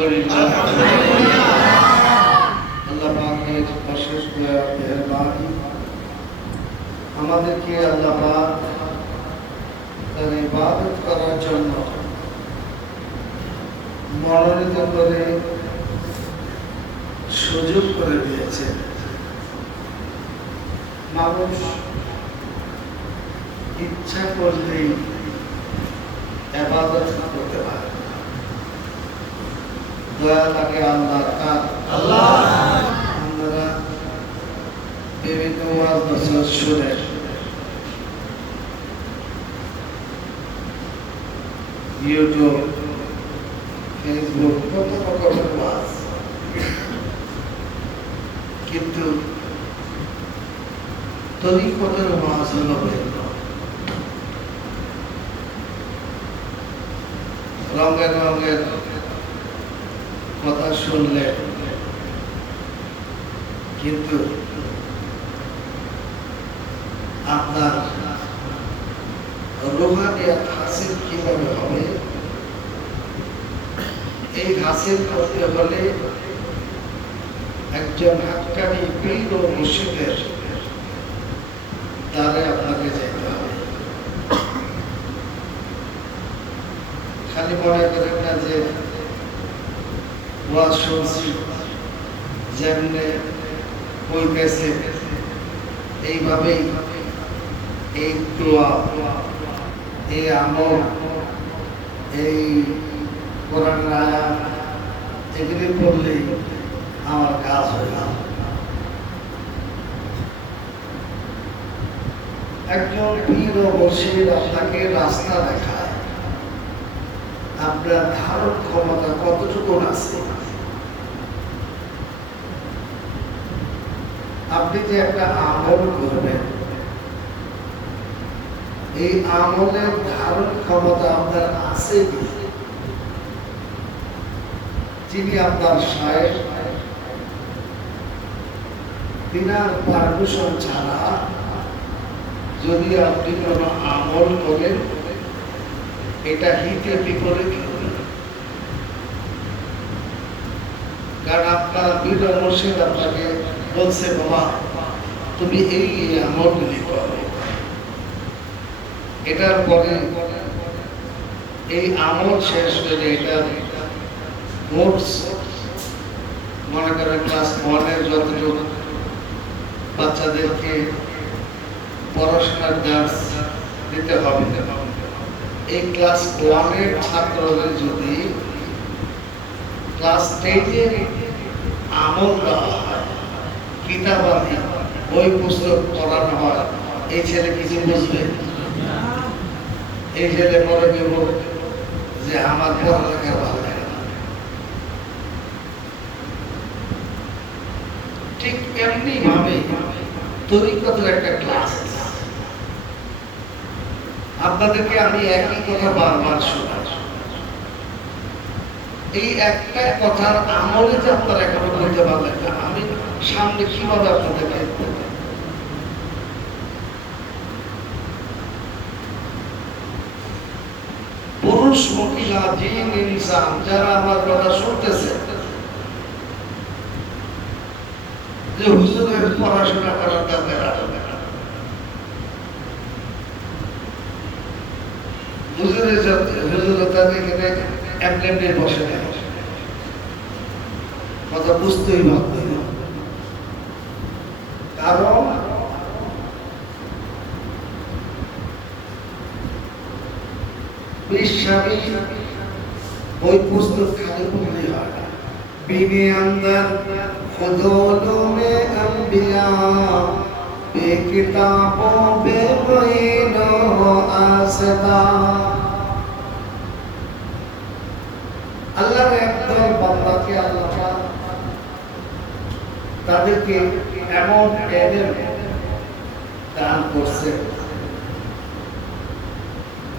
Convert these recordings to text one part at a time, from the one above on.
আলহামদুলিল্লাহ। আল্লাহ পাকের অশেষ দয়া মেহেরবানি, আমাদেরকে আল্লাহ পাক তার ইবাদত করার জন্য মনোনীত করে সুযোগ করে দিয়েছে। মানুষ ইচ্ছা করলেই ইবাদত করতে পারে। দয়া লাগে আল্লাহ। আপনারা বিভিন্ন ওয়াজ নসিহত শুনে ইউটিউব, ফেসবুক কত রকমের ওয়াজ, কিন্তু তরিকতের ওয়াজ হলো ভিন্ন। রঙের রঙের কথা শুনলে কিন্তু আপনার রুহানিয়াত হাসিল কিভাবে হবে, এই হাসিল করতে হলে একজন হাক্কানি পীর ও মুর্শিদের দ্বারে আপনাকে যেতে হবে। খালি মনে করেন না যে ওয়াজ শুনছি যেমনে কইতেছে এইভাবেই এই দোয়া, এই আমল, এই কোরআন আয়াত এগুলি পড়লেই আমার কাজ হয়ে গেল। একজন পীর ও মুর্শিদ আপনাকে রাস্তা দেখায়, আপনার ধারণ ক্ষমতা কতটুকু আছে। আপনি যে একটা আমল করবেন, এই আমলের ধারণ ক্ষমতা আপনার আছে কি? যিনি আপনার শায়েখ, বিনার পারমিশন ছাড়া যদি আপনি কোনো আমল করেন, এটা হিতে বিপরীত হবে। কারণ আপনার বীর মুর্শিদ আপনাকে বলছে, বাবা তুমি এই আমলগুলি করো, এটার পরে এই আমল শেষ করে এটার নোটস মনে করেন ক্লাস 1-এর যতটুকু বাচ্চাদেরকে পড়াশোনার ক্লাস দিতে হবে, এই ক্লাস 1-এর ছাত্রদের যদি ক্লাস 10-এর আমল দেওয়া হয়, কিতাবাদি বই পুস্তক পড়ানো হয়, এই ছেলে কিছু বুঝবে? এই ছেলে পরে দেব যে আমার পড়ালেখা ভালো লাগে না। ঠিক এমনি ভাবে তরিকতের একটা ক্লাস। আপনাদেরকে আমি একই কথা বারবার শোনাই, এই একটা কথার আমলে যে আপনারা এখনো বলতে পারলেন না, আমি সামনে কিভাবে আপনাদেরকে বলবো? পুরুষ, মহিলা, জিন, ইনসান যারা আমার কথা শুনতেছে, যে হুজুরের পড়াশোনা করার দরকার আছে, হুজুরের তাদের এমনি বসে নেই, কথা বুঝতেই পারবে না। কারণ বই পুস্তক খালি পড়লেই হয় না। বিনে अंदर खुदों में अंबिया बेकिताबों बेबईनो आसदा। আল্লাহর একদল বান্দাকে আল্লাহ তাদেরকে এমন এলেম দান করছে,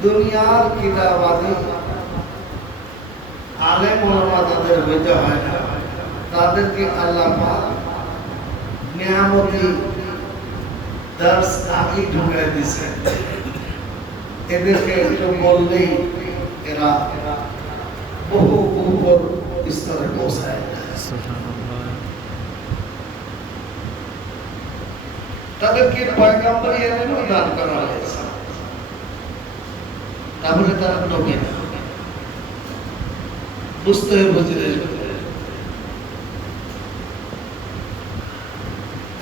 দুনিয়ার কিতাবাদি আলেম ওলামা তাদের হইতে হয় না, তাদেরকে আল্লাহ পাক নিয়ামতি দর্স আগে ঢুকাই দিছে। এদেরকে একটু বললেই এরা বহু বহু স্তরে পৌঁছায়। তাদেরকে পয়গম্বর এলেও দান করা হয়েছে, তাহলে তারা নবী না। বুঝতে হবে।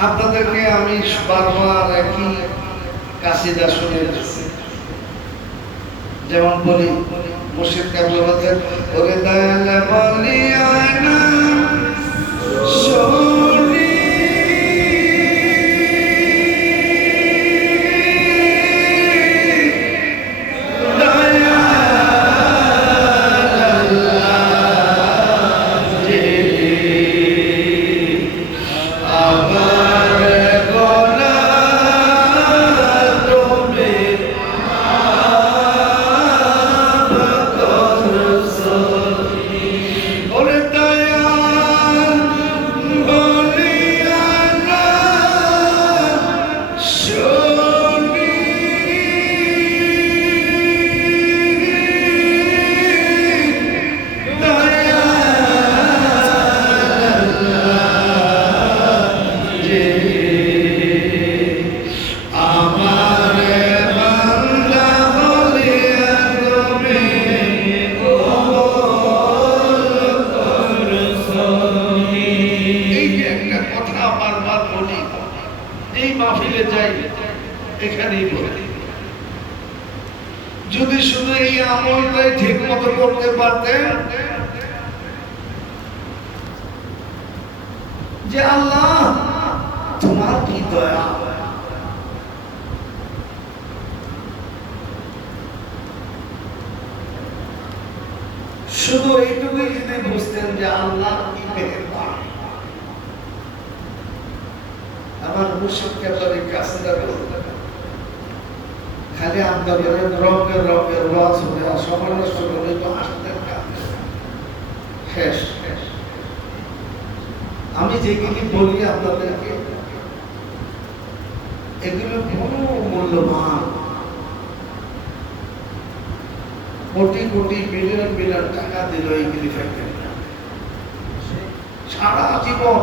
আপনাদেরকে আমি বারবার একই কাসিদা শুনিয়েছি, যেমন বলি মুর্শিদ কাবলা বলেন, ওরে দয়াল বলিয়া না শুনি যদি শুধু এই আমলটাই ঠিক মতো করতে পারতেন, যে আল্লাহ তোমার কি দয়া, শুধু এইটুকুই যদি বুঝতেন যে আল্লাহ কি মেহেরবান। আমার মুর্শিদ কেবলার কাছে খালি আন্দোলনের রঙের রঙের ওয়াজ হবে, আর সময় নষ্ট করলে তো আসতেন শেষ। আমি যেগুলি বলি আপনাদেরকে, এগুলো কোনো মূল্যবান, কোটি কোটি বিলিয়ন বিলিয়ন টাকা দিল এইগুলি ফ্যাক্টরি না, সারা জীবন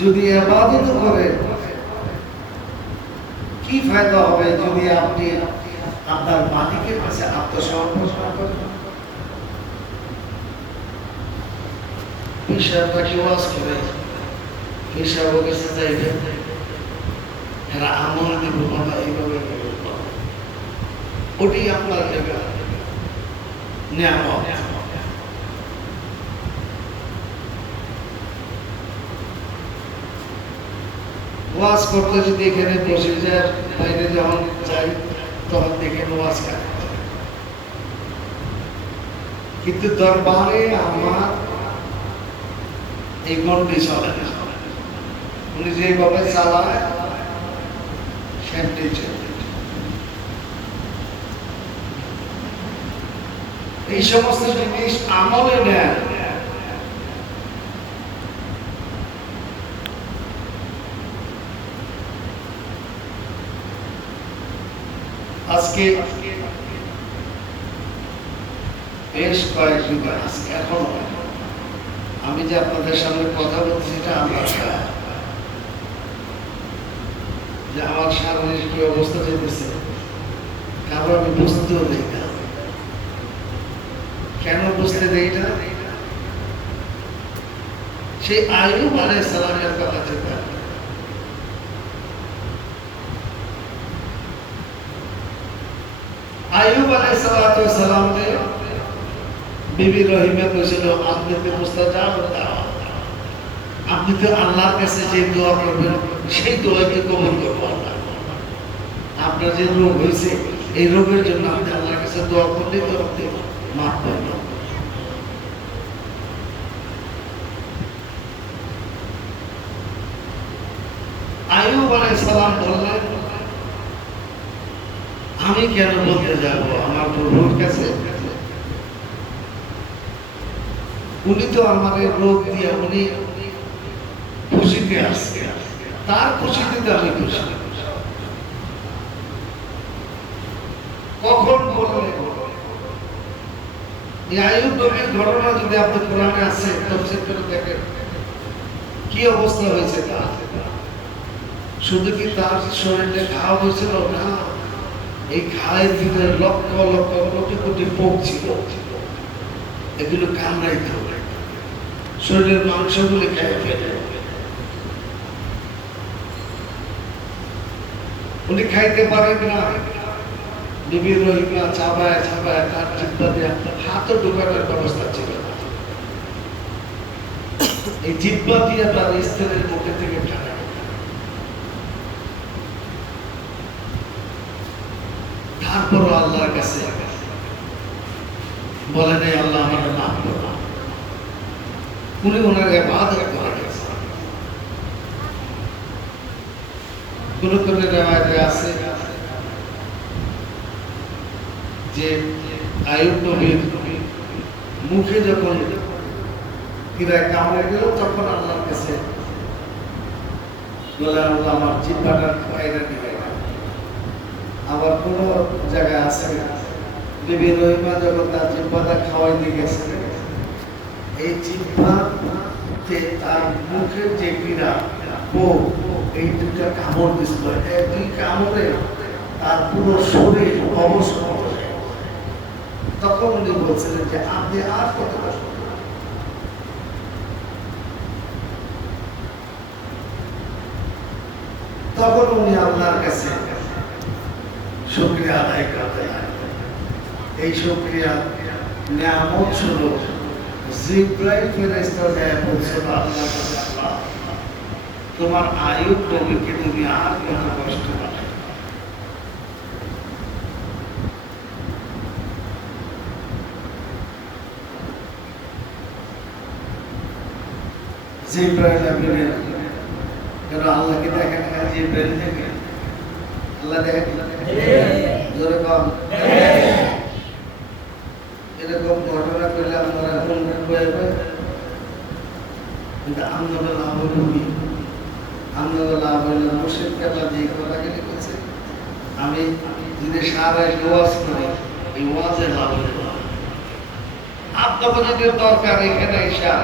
যদি ইবাদত করে কি ফায়দা হবে যদি আপনি আপনার মালিকের কাছে আত্মসমর্পণ করেন? হিসাবটাকে ওয়াজ করে হিসাবের কাছে যাইবে, এরা আমল দিব বাবা এইভাবে, ওটাই আপনার জায়গা নিয়ামত। ওয়াজ করতে যদি এখানে বসে যায়, বাইরে যখন যাই তখন দেখে ওয়াজ করে, কিন্তু দরবারে আমার এই গন্ডি চলে না। উনি যেভাবে চালায় সেমনি চলে। এই সমস্ত জিনিস আমলে নেন। আজকে বেশ কয়েক যুগ আজকে এখনো আমি যে আপনাদের সামনে কথা বলছি, এটা আমার যে আমার শারীরিক কি অবস্থা যেতেছে, কারণ আমি বুঝতেও দেই না। কেন বুঝতে দেই না? সেই আইয়ুব আলাইহিস সালামের কথা চিন্তা। আইয়ুব আলাইহিস সালাম বিবি রহিমা কইছিল, আপনি তো মুস্তাজাব দাও, আপনি তো আল্লাহর কাছে যে দোয়া করবেন সেই দোয়াকে কবুল করবো আল্লাহ। আপনার যে রোগ হয়েছে এই রোগের জন্য আপনি আল্লাহর কাছে দোয়া করলে তো আপনি মাফ করবেন। আইয়ুব আলাইহিস সালাম বললেন, আমি কেন বলতে যাব আমার প্রভুর কাছে? উনি তো আমার রোগ দিয়ে উনি খুশিতে আসছে, তার খুশিতে তো আমি খুশি। কখন বললেন এই আইয়ুব নবীর ঘটনা যদি আপনি কোরআনে আছে তাফসীর করে দেখেন কি অবস্থা হয়েছে তার। শুধু কি তার শরীরে ঘা হয়েছিল না, এই ঘায়ের ভিতরে লক্ষ লক্ষ কোটি কোটি পোক ছিল, এগুলো কামড়াইতে হবে, শরীরের মাংসগুলি খেয়ে ফেলে। উনি খাইতে পারেন না, বিবি রহিমা চাবায় চাবায় তার জিহ্বা দিয়ে হাতও ঢোকানোর ব্যবস্থা ছিল না। এই জিহ্বা দিয়ে তার স্ত্রীর মুখে থেকে টানে। তারপরও আল্লাহর কাছে বলে নেই আল্লাহ আমাকে মাফ করো। উনি ওনার ইবাদত করে গেছেন। কোন কোন রিওয়ায়েতে আছে যে আইয়ুব নবীর মুখে যখন কিরা কামড়ে গেল তখন আল্লাহর কাছে বলে আল্লাহ আমার জিহ্বাটা বাইরে দিবে। আবার কোন জায়গায় আছে বিবি রহিমা যখন তার জিহ্বাটা খাওয়াইতে গেছে, এই জিহ্বাতে তার মুখের যে কিরা পোক এই দুটা কামড় দিছিল, এই দুই কামড়ে তার পুরো শরীর অবশ হয়ে যায়। তখন উনি বলছিলেন যে আপনি আর কত কষ্ট। তখন উনি আল্লাহর কাছে শুকরিয়া আদায় করতে লাগলেন। এই শুকরিয়া নিয়ামত ছিল জিবরাইল ফেরেশতা যায় বলছিল আল্লাহর কাছে, আল্লাহ তোমার আইয়ুব নবীকে তুমি আর কত কষ্ট পাবে। জিবরাইল আমিনের কেন আল্লাহকে দেখেন না, জিবরাইল দেখেন আল্লাহ দেখেন জোরে কম। এরকম ঘটনা করলে আপনারা এখন কিন্তু আমরা লাভ হইনি। আমরা লাভ হইলে মুর্শিদ কেবলা যে কথাকে লিখেছে, আমি যদি সারা ওয়াজ করি এই ওয়াজে লাভ হইল। আপনাকে যদি দরকার এখানে এসা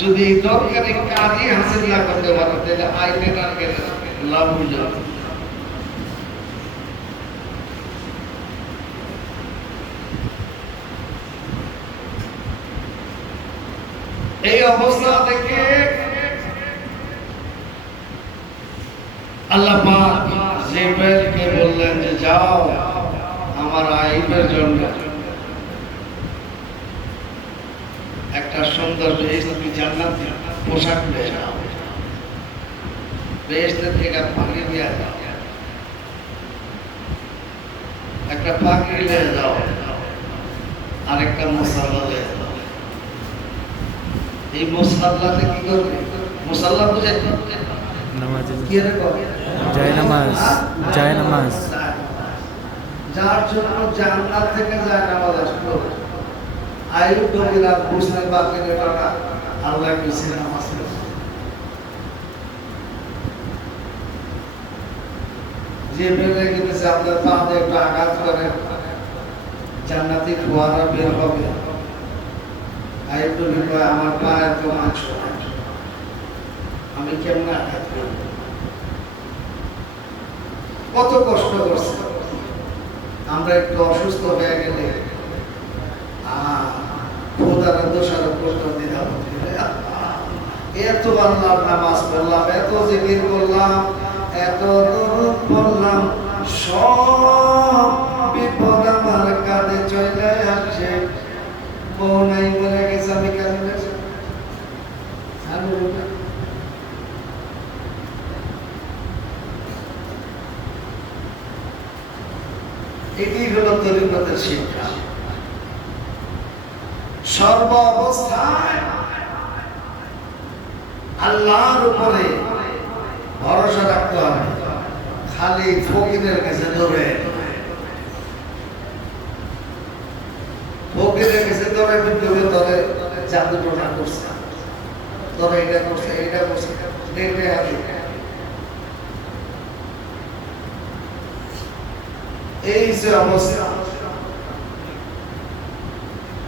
যদি এই দরকারি কাজই হাসিল না করতে পারেন তাহলে আইনে না গেলে লাভ হয়ে যাবে। এই অবস্থা থেকে আল্লাহ পাক জিবরাইলকে বললেন যে যাও আমার আইয়ুবের জন্য একটা সুন্দর বেহেশতি জান্নাতি পোশাক নিয়ে যাও, বেহেশত থেকে পাগড়ি নিয়ে যাও, একটা পাগড়ি নিয়ে যাও, আরেকটা মুসাল্লা নিয়ে যাও। এই মুসাল্লাতে কি করবে? মুসাল্লা বুঝে নামাজ, কি রে করে? জায়নামাজ, জায়নামাজ। যার জন্য জান্নাত থেকে জায়নামাজ আসলো। আইয়ুব নবীর আর মুসলিম বাকির টাকা আল্লাহ কিছু নামাজ পড়ে। যে বেলে গেছে আপনার পাতে একটা আঘাত করে জান্নাতি ফোয়ারা বের হবে। আইয়ুব নবী কয় আমার পায়ে তো মাংস নাই, আমি কেমন আঘাত করব? কত কষ্ট করছে। আমরা একটু অসুস্থ হয়ে গেলে খোদার দোষারোপ করতে দ্বিধা বোধ করে। এত আল্লাহর নামাজ পড়লাম, এত জিকির করলাম, এত দরুদ পড়লাম, সব বিপদ আমার কাঁধে চলে আসছে। বউ নাই, মরে গেছে, আমি কেন গেছি? এটি হলো তরিকতের শিক্ষা। সর্ব অবস্থায় আল্লাহর উপরে ভরসা রাখতে হবে। খালি ফকিরের কাছে ধরে, ফকিরের কাছে ধরে কিন্তু ধরে জাদু টোনা করছে, ধরে এটা করছে, এটা করছে, দেখবে হাতে। এই যে অবস্থা,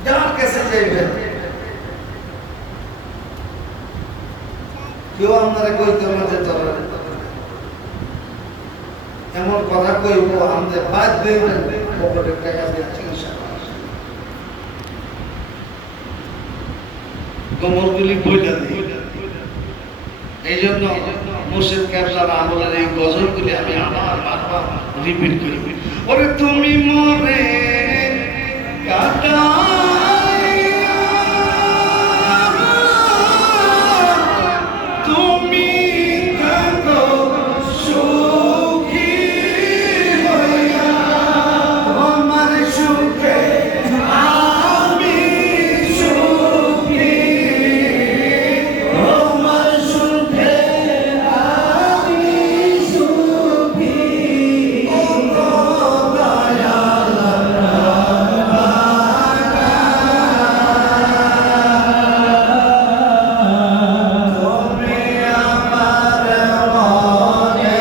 যার কাছে যাইবেন কেউ আপনারা কইতে মাঝে তোরা এমন কথা কইব আমাদের বাদ দেবেন পকেটে টাকা দিয়ে চিকিৎসা কোমরগুলি বইলা দিই। এই জন্য মুর্শিদ কেবলার আমলের এই গজলগুলি আমি আমার বারবার রিপিট করি। ওরে তুমি মরে কাটাইয়া তুমি থাকো সুখী হইয়া, আমার সুখে আমি সুখী, আমার সুখে আমি সুখী। ও দয়াল তুমি আমার মনের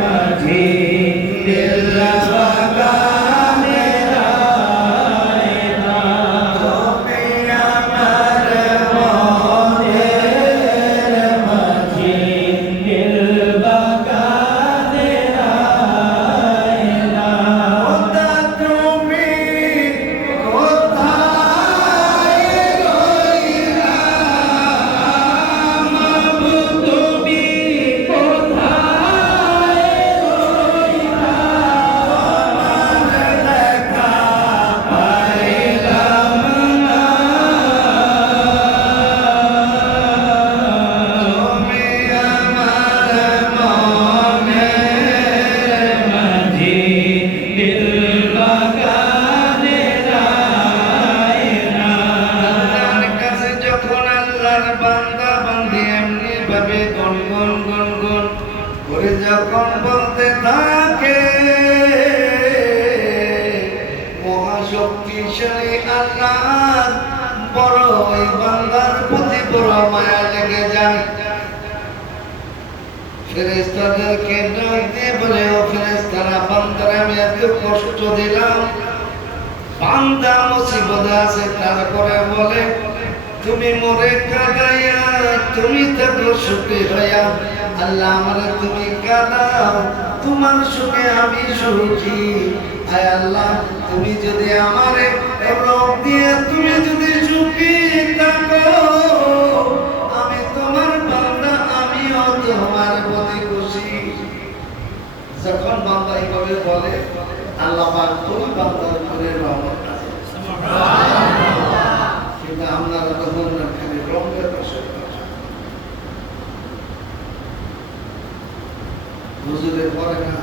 মাঝি, দিল বাগানের আয়না। তুমি আমার মনের মাঝি, দিল বাগানের আয়না। খোদা তুমি কোথায় রইলা, মাবুদ তুমি কোথায় রইলা, তোমার দেখা পাইলাম না। তুমি আমার মনের মাঝি, দিল বাগানের আয়না। আল্লাহর কাছে যখন আল্লাহর বান্দা বান্দি এমনি ভাবে গুনগুন গুনগুন করে যখন বলতে থাকে, মহাশক্তিশালী আল্লাহ বড় ওই বান্দার প্রতি বড় মায়া লেগে যায়। ফেরেশতাদেরকে ডাক দিয়ে বলে, ও ফেরেশতারা, বান্দারে আমি এত কষ্ট দিলাম, বান্দা মুসিবতে আছে, তারপরে বলে তুমি মরে কাঁদাইয়া তুমি থাকো সুখী হইয়া। আল্লাহ আমারে তুমি কাঁদাও, তোমার সুখে আমি সুখী। আয় আল্লাহ, তুমি যদি আমারে রোগ দিয়ে তুমি যদি সুখী থাকো, আমি তোমার বান্দা, আমিও তোমার প্রতি খুশি। যখন বান্দা এইভাবে বলে, আল্লাহ পাক ওই বান্দার উপরে রহমত নাযিল করেন। সুবহানাল্লাহ। কিন্তু আপনারা তখন খালি রঙের পাশে হুজুরে পড়ে না,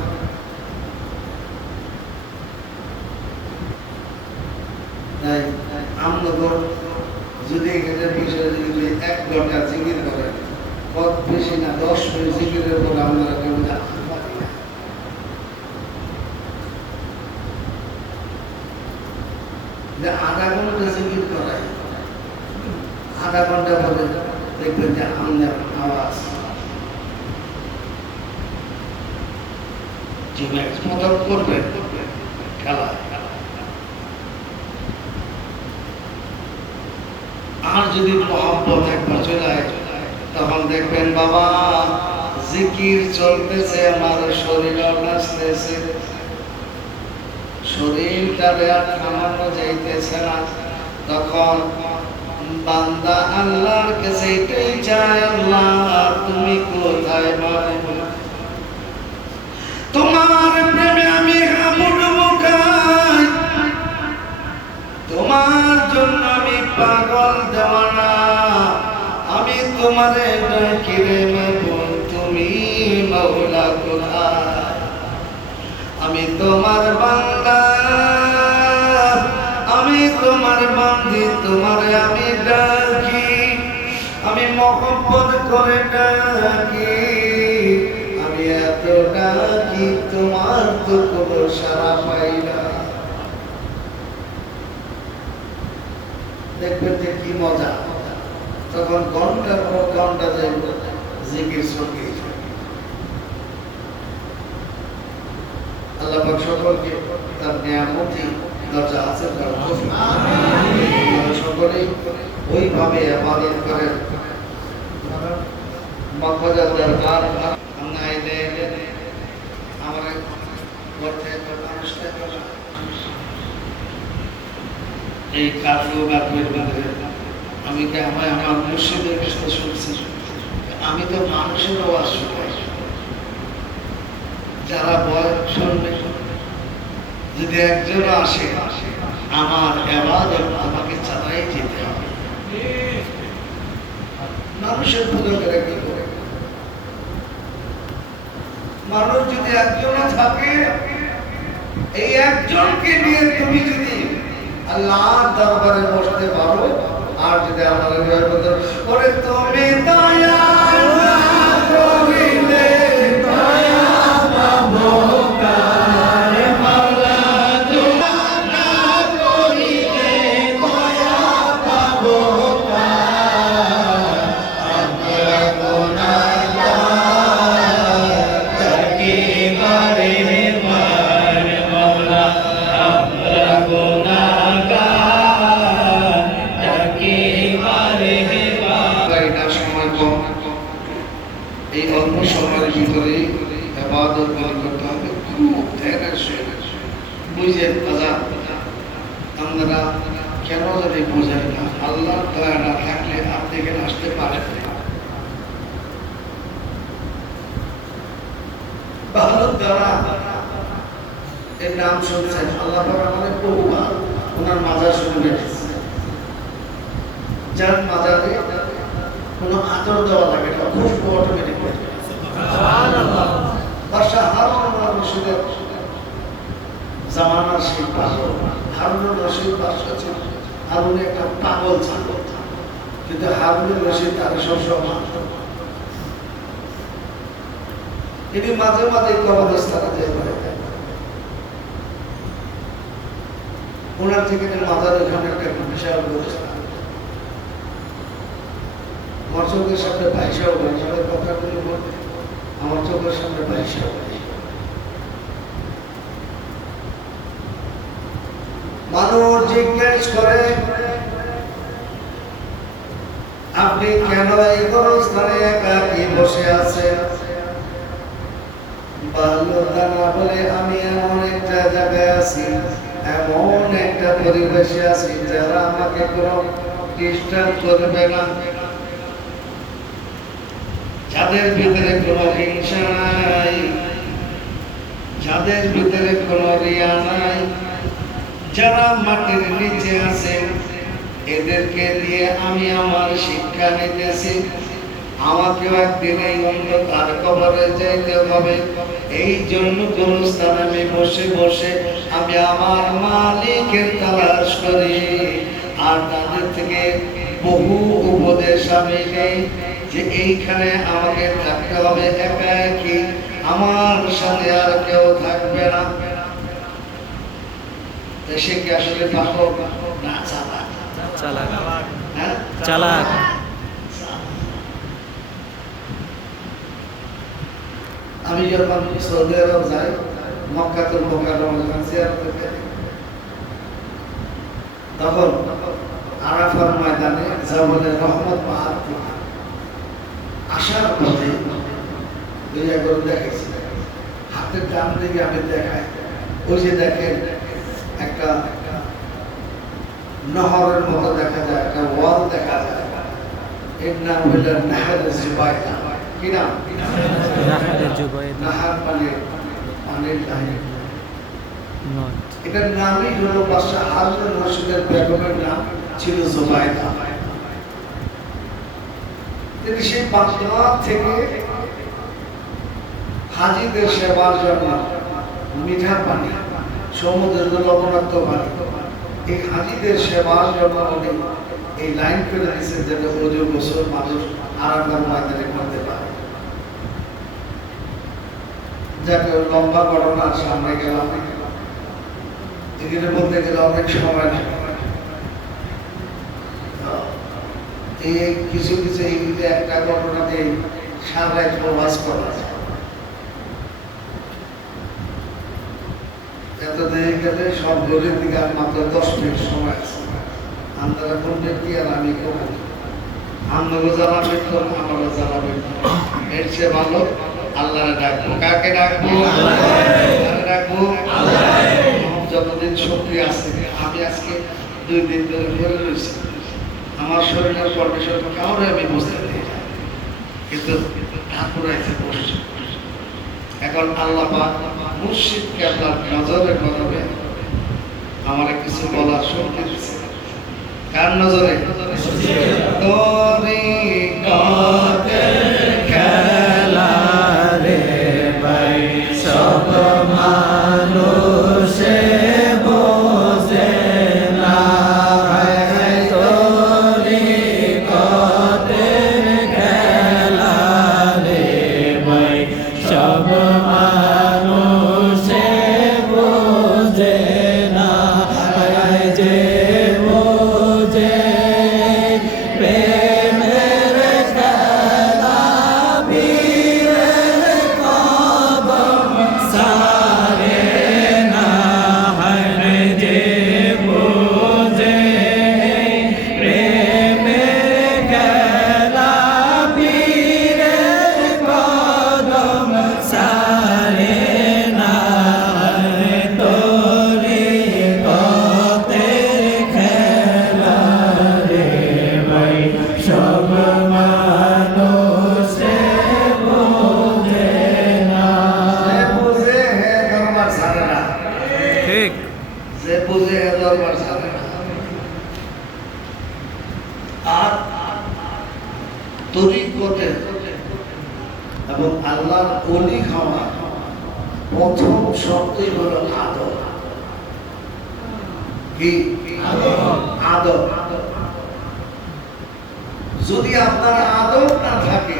তাই আমরা যদি এখানে বিষয়ে যদি 1 ঘন্টা জিকির করেন, কত বেশি না 10 মিনিট জিকিরের পর আপনারা কেউ না যে আধা ঘন্টা জিকির করায়, আধা ঘন্টা পরে দেখবেন যে আপনার আওয়াজ করবে খেলা। আর যদি মহব্বত একবার চলে আসে, তখন দেখবেন বাবা জিকির চলতেছে, আমার শরীর নাচতেছে, শরীরটারে আর থামানো যাইতেছে না। তখন বান্দা আল্লাহর কাছে এটাই চায়, আল্লাহ তুমি কোথায় মাবুদ, তোমার প্রেমে আমি হাবুডুবু খাই, তোমার জন্য আমি পাগল দেওয়ানা, আমি তোমারে ডাকি রে মাবুদ, তুমি মাওলা কোথায়। আমি তোমার বান্দা, আমি তোমার বান্দি, তোমারে আমি ডাকি, আমি মহব্বত করে ডাকি, আমি এত ডাকি, তোমার তো কোনো সাড়া পাই না। দেখবেন যে কি মজা, তখন ঘন্টার পর ঘন্টা যাইব জিকির সঙ্গে। আল্লাহ পাক সকলকে তার নিয়ামতি দরজা হাসিল করার তৌফিক সকলেই ওইভাবে ইবাদত করেন মকবুল দরবার আমরা আইলে আমরা করতে মানুষকে এই কাফু বাকুয়ের মধ্যে আমি কি আমার মুর্শিদের কাছে শুনছি আমি তো মানুষের আওয়াজ শুনি যারা বয় শুনবে যদি একজন আসে আমার ইবাদত আমাকে চালাই যেতে হবে মানুষের পূজা করে কি করে মানুষ যদি একজন থাকে এই একজনকে নিয়ে তুমি যদি আল্লাহর দরবারে বসতে পারো আর যদি আমার করে তুমি দয়া না করিলে দয়া পাবো কারে মাওলা দয়া না করিলে দয়া পাবো কারে আমরা গুনাহগার কি করে মার মাওলা আমরা গুনাহগার কি করে মার সময় কম এই অল্প সময়ের ভিতরে ইবাদত করতে হবে খুব ধ্যানের সহিত বুঝেন বাজার আমরা কেন যদি বুঝেন না আল্লাহর দয়া না থাকলে আপনি এখানে আসতে পারেন না ভালো দ্বারা এর নাম শুনছেন আল্লাহ আমাদের বহুবার ওনার মাজার শুনে গেছে যার মাজারে কোনো আদর দেওয়া লাগে না খুব অটোমেটিক হয়ে যায় বাদশাহ হারুন রশিদের জামানার সেই পাগল হারুন রশিদ বাদশাহ ছিল হারুন একটা পাগল ছিল কিন্তু হারুন রশিদ তাকে সবসময় মানত তিনি মাঝে মাঝে কবরস্থানে যেতে ওনার থেকে মাজার ওখানে একটা বিশাল প্রতিষ্ঠান আমার চোখের সামনে ভাইসাও ভাইসাবের কথাগুলো বলতে আমার চোখের সামনে ভাইসাও মানুষ জিজ্ঞেস করে আপনি কেন এই স্থানে একাকী বসে আছেন বাল্যদানা বলে আমি এমন একটা জায়গায় আছি এমন একটা পরিবেশে আছি যারা আমাকে কোনো ডিস্টার্ব করবে না যাদের ভিতরে কোনো হিংসা নাই যাদের ভিতরে কোনো রিয়া নাই যারা মাটির নিচে আছে এদেরকে দিয়ে আমি আমার শিক্ষা নিতেছি আমাকেও একদিন এই অন্ধকার কবরে যাইতে হবে এই জন্য গুরুস্থানে আমি বসে বসে আমি আমার মালিকের তালাশ করি আর তাদের থেকে বহু উপদেশ আমি নেই যে এইখানে আমাকে থাকতে হবে একা একই আমার সাথে আর কেউ থাকবে না সে কি আসলে পাগল না চালাক চালাক হ্যাঁ চালাক আমি যখন সৌদি আরব যাই মক্কাতুল মুকাররমা জিয়ারত করতে তখন আরাফার ময়দানে জাবলে রহমত পাহাড় থেকে আসার পথে দুই একবার দেখেছি হাতের ডান দিকে আমি দেখাই ওই যে দেখেন একটা নহরের মতো দেখা যায় একটা ওয়াল দেখা যায় এর নাম হইল নাহার জুবাইদা কি নাম নাহারে জুবাইদা নাহার পানির লাইন নট এটার নামই হলো বাদশাহ হারুন রশিদের বেগমের নাম ছিল জুবাইদা তিনি সেই বাগদাদ থেকে হাজিদের সেবার জন্য মিঠা পানি সমুদ্রের লবণাক্ত পানি এই হাজিদের সেবার জন্য উনি এই লাইন করে দিয়েছেন যাতে ওজু গোসল মানুষ আরামদার ময়দানে করতে পারে যাকে লম্বা ঘটনার সামনে গেলাম এখানে বলতে গেলে অনেক সময় লাগে এই কিছু কিছু এই একটা ঘটনাতে সারা রাত প্রবাস করা যায় এত এত দেরি গেলে সব গরিব দিকে আর মাত্র 10 মিনিট সময় আছে। আপনারা কোনটা কি আর আমি করবো, আপনারও জ্বালাবেন তো আমারও জ্বালাবেন। এর চেয়ে ভালো আল্লাহরে ডাকবো। কাকে ডাকবো? আল্লাহরে ডাকবো। যতদিন শক্তি আছে, আমি আজকে 2 দিন ধরে ঘুরে রয়েছি, আমার শরীরের কন্ডিশন কাউরে আমি বুঝতে পারি না, কিন্তু ঠাকুর আছে বসছে। এখন আল্লাহ পাক মুর্শিদকে আপনার নজরে করবে, আমার কিছু বলার শক্তি দিচ্ছে। কার নজরে? তোরে কাদের খেলা রে ভাই, সব মানুষে বোঝে না। তোরে কাদের খেলা রে ভাই, সব মানুষে বোঝে না। যে বোঝে প্রেমের খেলা, বীরের কদম সারে না। যে বোঝে প্রেমের খেলা, বীরের কদম সারে না। তোরে কতের খেলা রে ভাই, সব মানুষে বোঝে না। যে বুঝে হে দরবার ছাড়ে না। ঠিক। যে বুঝে হে দরবার ছাড়ে না। আর তরিকতে এবং আল্লাহর ওলি হওয়া প্রথম শর্তই হলো আদব। কি? আদব। যদি আপনার আদব না থাকে,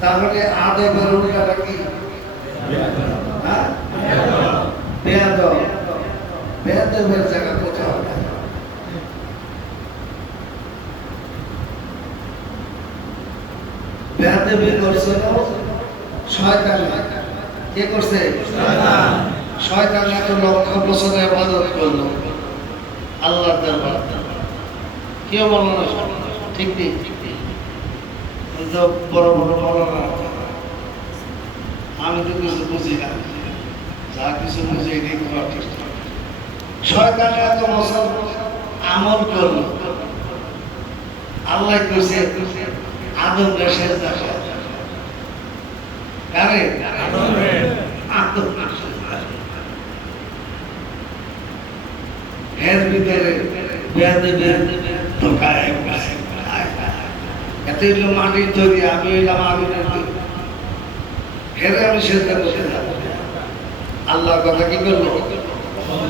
তাহলে আদবের উল্টাটা কি? হ্যাঁ? বেয়াদব। বেয়াদবের জায়গা কোথাও নাই। বেয়াদবি করছে শয়তান। কে করছে? শয়তান। শয়তান এত লক্ষ বছর ইবাদত করলো আল্লাহর দরবার, কেউ বলল না ঠিক নেই। তো বড় বড় মৌলানা, আমি তো কিছু বুঝি না, যা কিছু বুঝি এটাই করার চেষ্টা। শয়তান এত বছর আমল করলো, আল্লাহ কইছে আদম শেষ দেখা। কারে? আদম। এর ভিতরে বেয়াদবের ঢোকায় এত হইল মাটির তৈরি, আমি হইলাম আগুনের তৈরি। হেরে আমি সেটা করতে যাবো। আল্লাহর কথা কি করলো?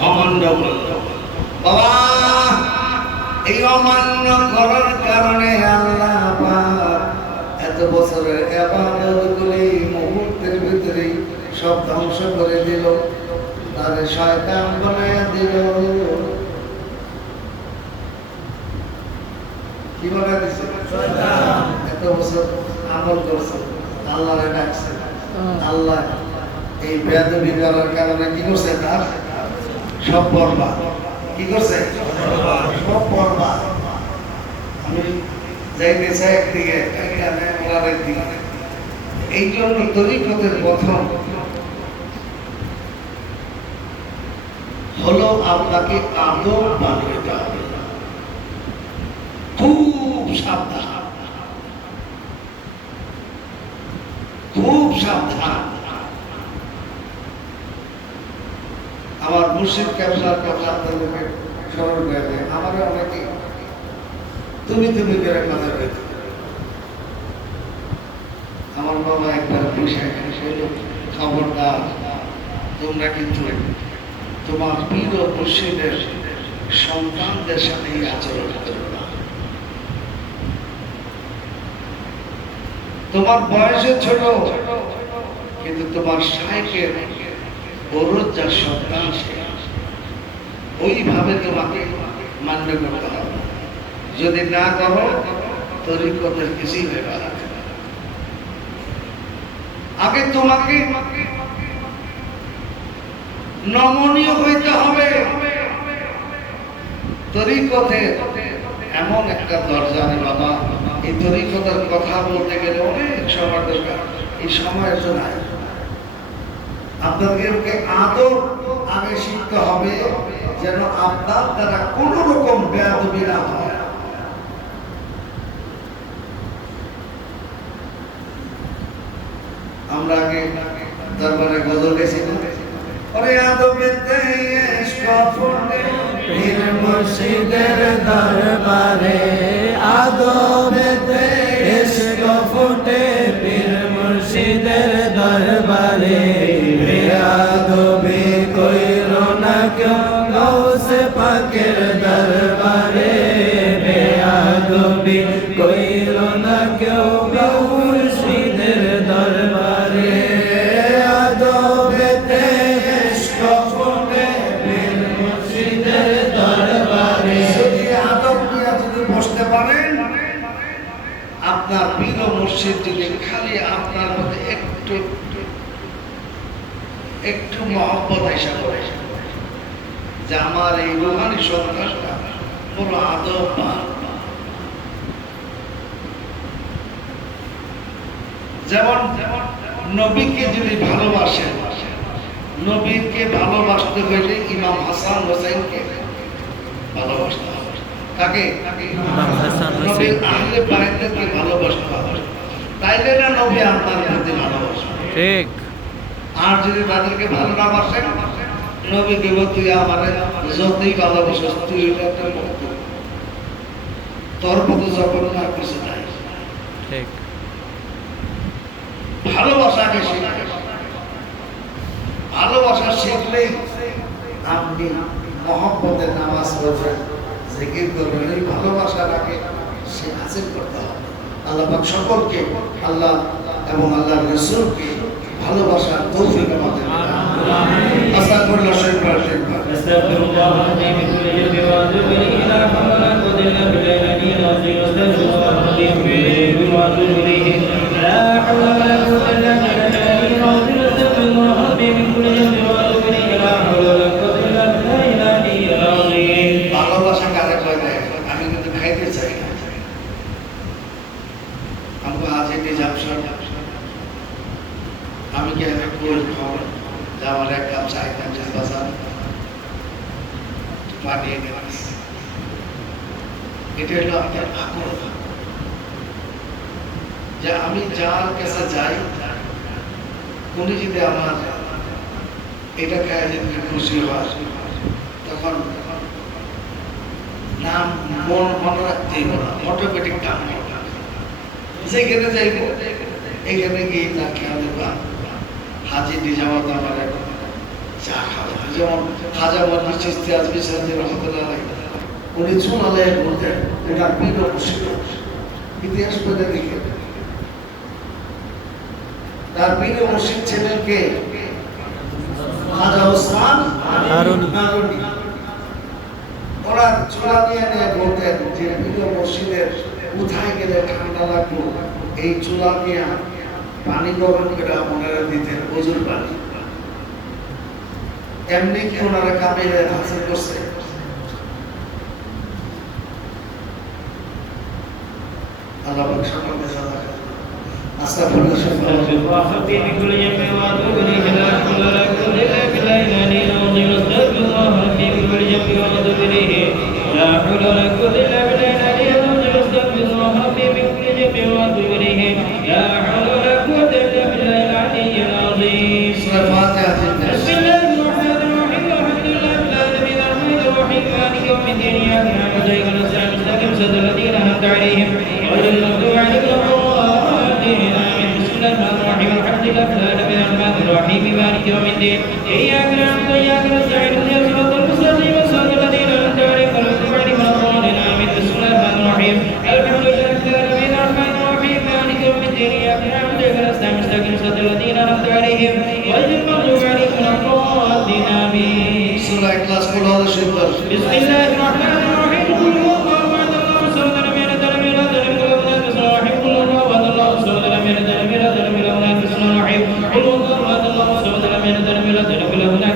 অমান্য করলো। বাবা, এই অমান্য করার কারণে আল্লাহ পাক এত বছরের ইবাদতগুলি মুহূর্তের ভিতরেই সব ধ্বংস করে দিল, তারে শয়তান বানায় দিল। কি বানায় দিছে? শয়তান। এত বছর আমল করছে, আল্লাহরে ডাকছে, আল্লাহ এই বেয়াদবি করার কারণে কি করছে? তার সব বরবাদ। কি করছে? সব বরবাদ। আমি যাইতে চাই একদিকে, একদিকে। এই জন্য তরিকতের প্রথম হলো আপনাকে আদব বানাতে হবে। খুব সাবধান, খুব সাবধান। আমার মুর্শিদ কেবলার কথা আপনাদেরকে স্মরণ করে দেয়। আমারও অনেকে তুমি করে কথা বলতে। আমার বাবা একবার বিষয় খবরদার, তোমরা কিন্তু তোমার প্রিয় মুর্শিদের সন্তানদের সাথে আচরণ করো না। তোমার বয়সে ছোট, কিন্তু তোমার শাইখের ওরত যার সন্তান, সে ওইভাবে তোমাকে মান্য করতে হবে। যদি না করো তরিকতের কিছুই ব্যাপার আছে। আগে তোমাকে নমনীয় হইতে হবে। তরিকতে এমন একটা দরজা নেই বাবা, এই তরিকতার কথা বলতে গেলে অনেক সময় দরকার, এই সময়ের জন্য আপনাদেরকে আদব আগে শিখতে হবে, যেন আপনার দ্বারা কোন রকম বেয়াদবি না হয়। আমরা আগে দরবারে গজল গেছি না, ওরে আদবেতে ইশক ফুটে পীর মুর্শিদের দরবারে, আদবেতে ইশক ফুটে পীর মুর্শিদের দরবারে, বেয়াদবি কইরো না কেউ গাউসে পাকের দরবারে, বেয়াদবি কইরো না কেউ মুর্শিদের দরবারে, আদবেতে ইশক ফুটে পীর মুর্শিদের দরবারে। যদি আদব নিয়ে যদি বসতে পারেন, আপনার পীর ও মুর্শিদ যদি খালি আপনার মধ্যে একটু মহব্বত আইসা করে যে আমার এই রুহানি সন্তানটা বড় আদববান, যেমন নবীকে যদি ভালোবাসেন, নবীকে ভালোবাসতে হইলে ইমাম হাসান হোসেনকে ভালোবাসতে হবে। তাকে ইমাম হাসান নবীর হোসেন আহলে বাইতকে ভালোবাসতে হবে, তাইলে না নবী আপনার প্রতি ভালোবাসবে। ঠিক। আর যদি তাদেরকে ভালো না বাসেন, নবীকে তুই আমার যতই ভালোবাসিস তুই একটা মুক্ত, তোর মতো যখন না কিছু নাই। ঠিক। ভালোবাসাকে শিখে, ভালোবাসা শিখলেই আপনি মহব্বতের নামাজ পড়বেন, জিকির করবেন। এই ভালোবাসাটাকে সে হাসিল করতে হবে। আল্লাহ পাক সকলকে, আল্লাহ এবং আল্লাহর রাসূলকে ভালোবাসার তৌফিক আমাদের দান করুন। আস্তাগফিরুল্লাহ শরীফ পড়েন। আস্তাগফিরুল্লাহ মিন কুল্লি যামবি ওয়া আতুবু ইলাইহি, লা হাওলা ওয়া লা কুওয়াতা ইল্লা বিল্লাহিল আযীম। আস্তাগফিরুল্লাহ মিন কুল্লি যামবি ওয়া আতুবু ইলাইহি, লা হাওলা ওয়া লা কুওয়াতা ইল্লা বিল্লাহিল আযীম। আস্তাগফিরুল্লাহ মিন কুল্লি যামবি ওয়া আতুবু ইলাইহি, লা হাওলা ওয়া লা কুওয়াতা ইল্লা বিল্লাহিল আযীম। ভালোবাসা কারে কয় দেয়? আমি কিন্তু খাইতে চাই না। আমাকে আজ এই নিজাম সাহেব, আমি কি আমি বই খাওয়া যে আমার এক কাপ চাই না, বাজার পানি এনে রাখিস। এটা হলো আপনার আগ্রহ, যে আমি যার কাছে যাই, উনি যদি আমার এটা খায় যদি খুশি হয়, তখন নাম মন মনে রাখতেই না, অটোমেটিক কাম যেখানে যাইব এখানে গিয়ে তার খেয়াল দেবা। হাজি নিজামাত আমার চা খাওয়া, যেমন খাজা মজলিস চিশতি আজমি সাহেব রহমতুল্লাহ, উনি চুনালয়ে বলতেন ওনার পীর ও মুর্শিদ, ইতিহাস পড়ে দেখে তার পীর ও মুর্শিদ ছিলেন কে? খাজা ওসমান হারুনি। ওরা চুলা নিয়ে নিয়ে বলতেন যে পীর ও মুর্শিদের কোথায় গেলে ঠান্ডা লাগলো, এই চুলা নিয়ে পানি গরম করে ওনারা দিতেন, ওজুর পানি। এমনি কি ওনারা কামিলে হাসিল করছে? আল্লাহ পাক সকলকে সাদা করে। আস্তাগফিরুল্লাহ আস্তাগফিরুল্লাহ মিন কুল্লি যামবি ওয়া আতুবু ইলাইহি, লা হাওলা ওয়া লা কুওয়াতা ইল্লা বিল্লাহিল আযীম। আস্তাগফিরুল্লাহ মিন কুল্লি যামবি ওয়া আতুবু ইলাইহি, লা হাওলা ওয়া লা কুওয়াতা ইল্লা বিল্লাহিল আযীম। আস্তাগফিরুল্লাহ মিন কুল্লি যামবি ওয়া আতুবু ইলাইহি, লা হাওলা ওয়া লা কুওয়াতা ইল্লা বিল্লাহিল আলিয়্যিল আযীম। সূরা ফাতিহা পড়ুন। বিসমিল্লাহির রহমানির রহিম, আলহামদুলিল্লাহি রাব্বিল আলামিন, আর-রাহমানির রহিম, মালিকি ইয়াউমিদ্দিন, ইয়্যাকা না'বুদু ওয়া ইয়্যাকা নাস্তাঈন, ইহদিনাস সিরাতাল লাযীনা আন'আমতা আলাইহিম গহায়রিল মাগদূবি আলাইহিম ওয়া লাদ-দাল্লিন। آمين. بسم الله الرحمن الرحيم، الحمد لله رب العالمين، الرحمن الرحيم، مالك يوم الدين، إياك نعبد وإياك نستعين، اهدنا الصراط المستقيم، صراط الذين أنعمت عليهم غير المغضوب عليهم ولا الضالين. آمين. بسم الله الرحمن الرحيم، الحمد لله رب العالمين، الرحمن الرحيم، مالك يوم الدين، إياك نعبد وإياك نستعين، اهدنا الصراط الذين أنعمت عليهم غير المغضوب عليهم ولا الضالين. آمين. সূরা ইখলাস পড়ো শরীফ পড়ো। بسم الله الرحمن الرحيم، قل هو الله أحد، الله الصمد، لم يلد ولم يولد ولم يكن له كفوا أحد. قل هو الله أحد، الله الصمد، لم يلد ولم يولد ولم يكن له كفوا أحد.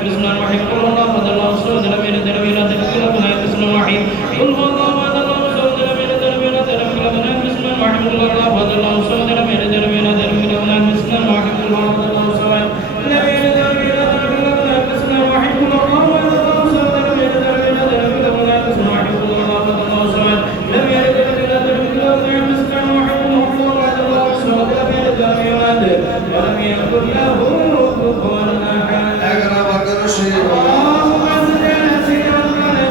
بسم الله الرحيم قل هو الله احد الله الصمد لم يلد ولم يولد ولم يكن له كفوا احد بسم الله الرحيم قل هو الله احد الله الصمد لم يلد ولم يولد ولم يكن له كفوا احد بسم الله الرحيم قل هو الله احد الله الصمد لم يلد ولم يولد ولم يكن له كفوا احد بسم الله الرحيم قل هو الله احد الله الصمد لم يلد ولم يولد ولم يكن له كفوا احد بسم الله الرحيم قل هو الله احد الله الصمد لم يلد ولم يولد ولم يكن له كفوا احد بسم الله الرحيم قل هو الله احد الله الصمد لم يلد ولم يولد ولم يكن له كفوا احد بسم الله الرحيم قل هو الله احد الله الصمد لم يلد ولم يولد ولم يكن له كفوا احد اقرا بقرا شيء اللهم صل على سيدنا محمد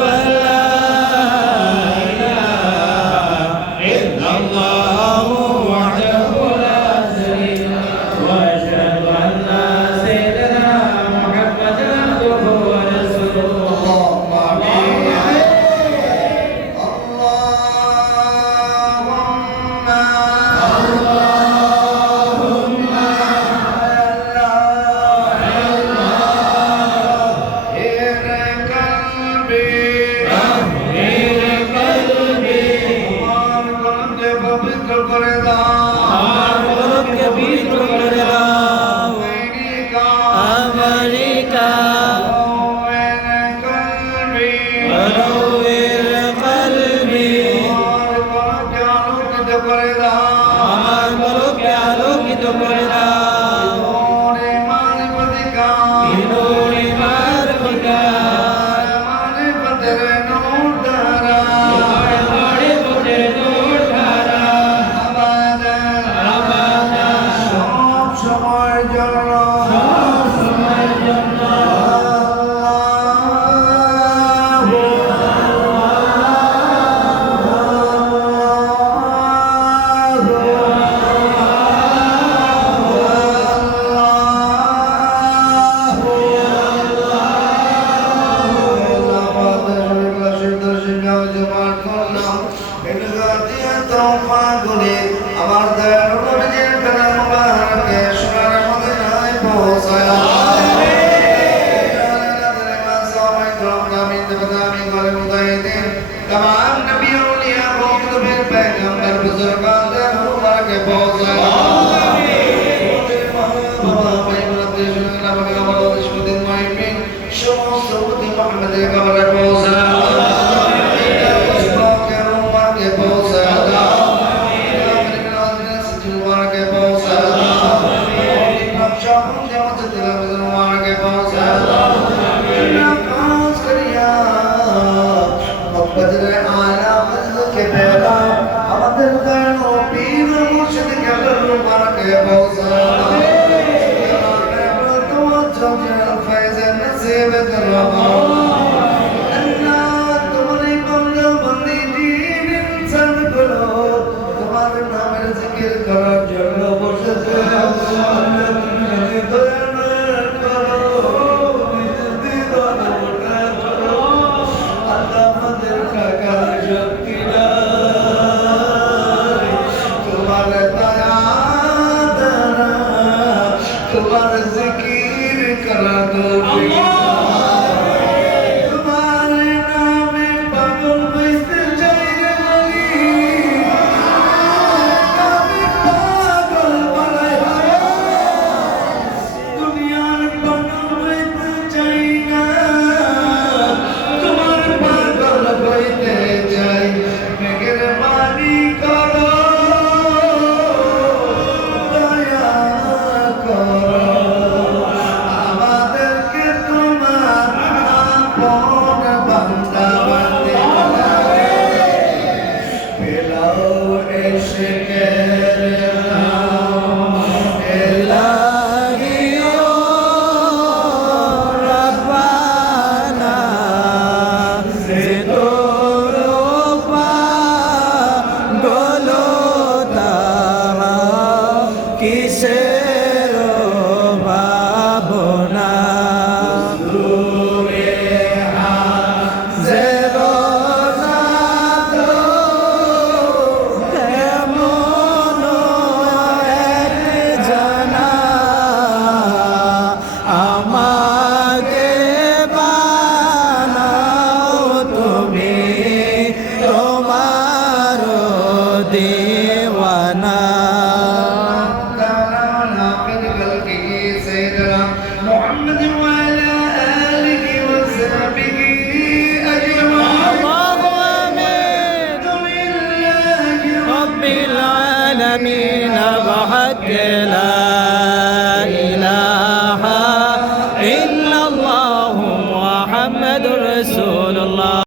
وعلى آله وصحبه তোমার জিকির করা দো ونا محمد وعلى آله وصحبه أجمعين. الله آمين رب العالمين بحق